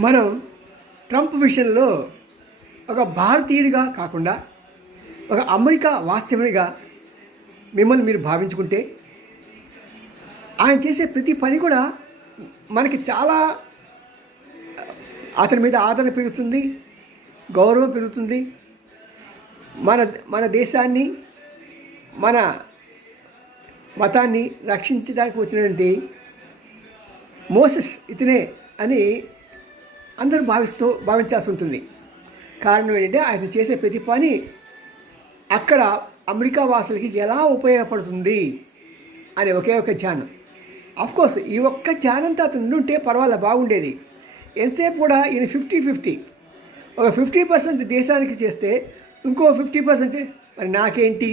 మనం ట్రంప్ విషయంలో ఒక భారతీయుడిగా కాకుండా ఒక అమెరికా వాస్తవునిగా మిమ్మల్ని మీరు భావించుకుంటే ఆయన చేసే ప్రతి పని కూడా మనకి చాలా అతని మీద ఆదరణ పెరుగుతుంది, గౌరవం పెరుగుతుంది. మన మన దేశాన్ని, మన మతాన్ని రక్షించడానికి వచ్చినటువంటి మోసెస్ ఇతనే అని అందరూ భావించాల్సి ఉంటుంది. కారణం ఏంటంటే ఆయన చేసే ప్రతి పని అక్కడ అమెరికా వాసులకి ఎలా ఉపయోగపడుతుంది అనే ఒకే ఒక ధ్యానం. కోర్స్ ఈ ఒక్క ధ్యానంతో అతను ఉంటే పర్వాలేదు, బాగుండేది. ఎంతసేపు కూడా ఈయన 50-50, ఒక 50% దేశానికి చేస్తే ఇంకో 50% మరి నాకేంటి,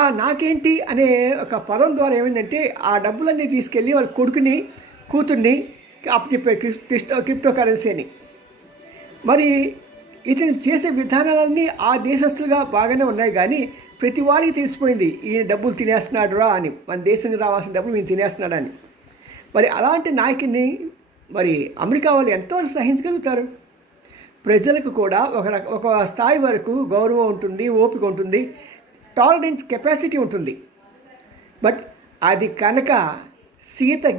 ఆ నాకేంటి అనే ఒక పదం ద్వారా ఏమైందంటే ఆ డబ్బులన్నీ తీసుకెళ్ళి వాళ్ళ కొడుకుని కూతుర్ని అప్పచెప్పే క్రిప్టో కరెన్సీ అని. మరి ఇతను చేసే విధానాలన్నీ ఆ దేశస్తులుగా బాగానే ఉన్నాయి, కానీ ప్రతి వాడికి తెలిసిపోయింది ఈయన డబ్బులు తినేస్తున్నాడు రా అని, మన దేశానికి రావాల్సిన డబ్బులు ఈయన తినేస్తున్నాడు అని. మరి అలాంటి నాయకుడిని మరి అమెరికా వాళ్ళు ఎంతో సహించగలుగుతారు. ప్రజలకు కూడా ఒక స్థాయి వరకు గౌరవం ఉంటుంది, ఓపిక ఉంటుంది, టాలరెన్స్ కెపాసిటీ ఉంటుంది. బట్ అది కనుక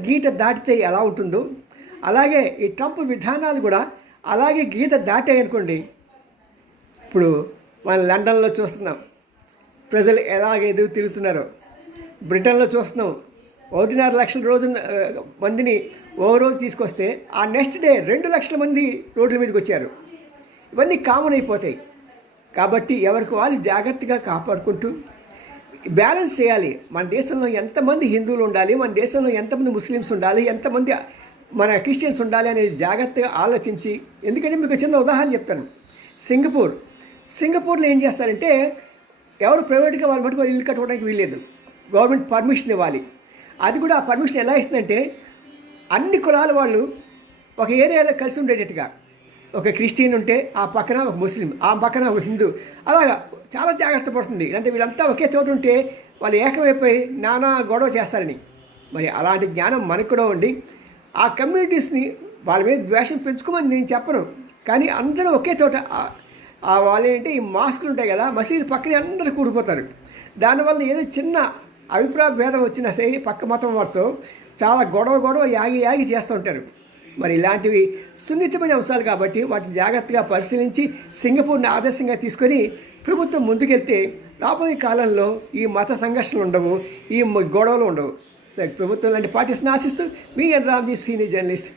గీత దాటితే ఎలా ఉంటుందో అలాగే ఈ ట్రంప్ విధానాలు కూడా అలాగే గీత దాటాయి అనుకోండి. ఇప్పుడు మనం లండన్లో చూస్తున్నాం ప్రజలు ఎలాగ ఎదురు తిరుగుతున్నారో, బ్రిటన్లో చూస్తున్నాం 1.5 లక్షల మందిని ఓ రోజు తీసుకొస్తే ఆ నెక్స్ట్ డే 2 లక్షల మంది రోడ్ల మీదకి వచ్చారు. ఇవన్నీ కామన్ అయిపోతాయి. కాబట్టి ఎవరికి వాళ్ళు జాగ్రత్తగా కాపాడుకుంటూ బ్యాలెన్స్ చేయాలి. మన దేశంలో ఎంతమంది హిందువులు ఉండాలి, మన దేశంలో ఎంతమంది ముస్లిమ్స్ ఉండాలి, ఎంతమంది మన క్రిస్టియన్స్ ఉండాలి అనేది జాగ్రత్తగా ఆలోచించి, ఎందుకంటే మీకు చిన్న ఉదాహరణ చెప్తాను. సింగపూర్లో ఏం చేస్తారంటే ఎవరు ప్రైవేట్గా వాళ్ళ మటుకు ఇల్లు కట్టుకోవడానికి వీల్లేదు, గవర్నమెంట్ పర్మిషన్ ఇవ్వాలి. అది కూడా ఆ పర్మిషన్ ఎలా ఇస్తుందంటే అన్ని కులాల వాళ్ళు ఒక ఏరియాలో కలిసి ఉండేటట్టుగా, ఒక క్రిస్టియన్ ఉంటే ఆ పక్కన ఒక ముస్లిం, ఆ పక్కన ఒక హిందూ, అలాగా చాలా జాగ్రత్త పడుతుంది. అంటే వీళ్ళంతా ఒకే చోటు ఉంటే వాళ్ళు ఏకమైపోయి నానా గొడవ చేస్తారని. మరి అలాంటి జ్ఞానం మనకు కూడా ఉండి ఆ కమ్యూనిటీస్ని వాళ్ళ మీద ద్వేషం పెంచుకోమని నేను చెప్పను, కానీ అందరూ ఒకే చోట వాళ్ళు ఏంటంటే ఈ మాస్కులు ఉంటాయి కదా, మసీదు పక్కనే అందరూ కూడిపోతారు. దానివల్ల ఏదో చిన్న అభిప్రాయ భేదం వచ్చినా సరే పక్క మతం వారితో చాలా గొడవ యాగి చేస్తూ ఉంటారు. మరి ఇలాంటివి సున్నితమైన అంశాలు కాబట్టి వాటిని జాగ్రత్తగా పరిశీలించి సింగపూర్ని ఆదర్శంగా తీసుకొని ప్రభుత్వం ముందుకెళ్తే రాబోయే కాలంలో ఈ మత సంఘర్షణలు ఉండవు, ఈ గొడవలు ఉండవు. సరే, ప్రభుత్వం లాంటి పార్టీస్ని ఆశిస్తూ మీ ఎన్ రామ్జీ, సీనియర్ జర్నలిస్ట్.